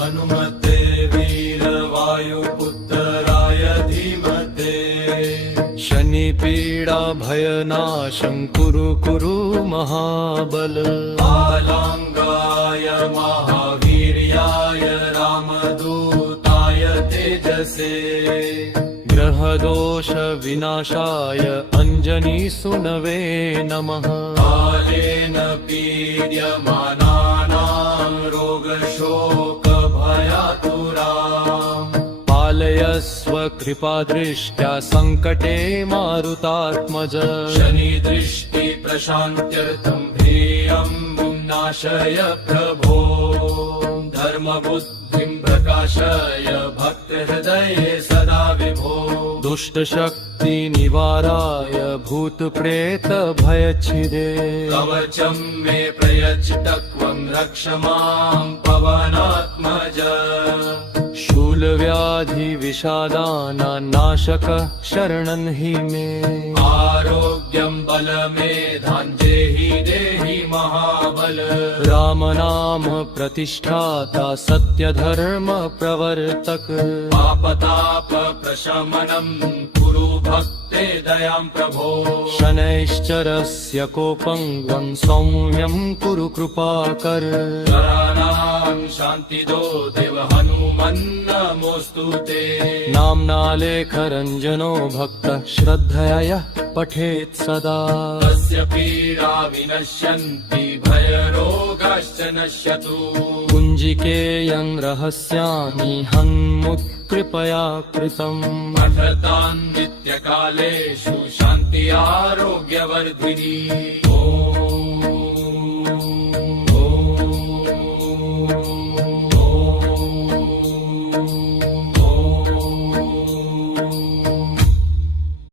हनुमते वीरवायुपुत्राय धीमते शनिपीडा भयनाशं कुरु कुरु महाबल बालांगाय महावीर्याय रामदूताय तेजसे ग्रहदोष विनाशाय अंजनी सुनवे नमः कालेन पीड्यमानानां रोगशोकभयातुराम् पालयस्व कृपादृष्ट्या संकटे मारुतात्मज शनिदृष्टि प्रशान्त्यर्थं ध्येयं नाशय प्रभो धर्मबुद्धिं प्रकाशय भक्तहृदये सदा विभो दुष्टशक्ति निवाराय भूतप्रेत भयच्छिदे कवचं मे प्रयच्छ रक्ष मां पवनात्मज शूलव्याधि विषादाना नाशकः शरणं हि मे आरोग्यं बलमेधां देहि देहि महाबल रामनाम प्रतिष्ठाता सत्यधर्म प्रवर्तक पापताप प्रशमनं कुरु भक्ते दयां प्रभो शनैश्चरस्य कोपं वं सौम्यं कुरु कृपाकर कराणां शान्तिदो देव हनुमन्नमोऽस्तु ते नाम्नालेखरञ्जनो भक्तः श्रद्धया पठेत् सदा तस्य पीडा विनश्यन्ति भयरोगाश्च नश्यतु कुञ्जिकेयं रहस्यानि हन्मुत्कृपया कृतम् पठतां नित्यकालेषु शान्ति आरोग्यवर्धिनी ॐ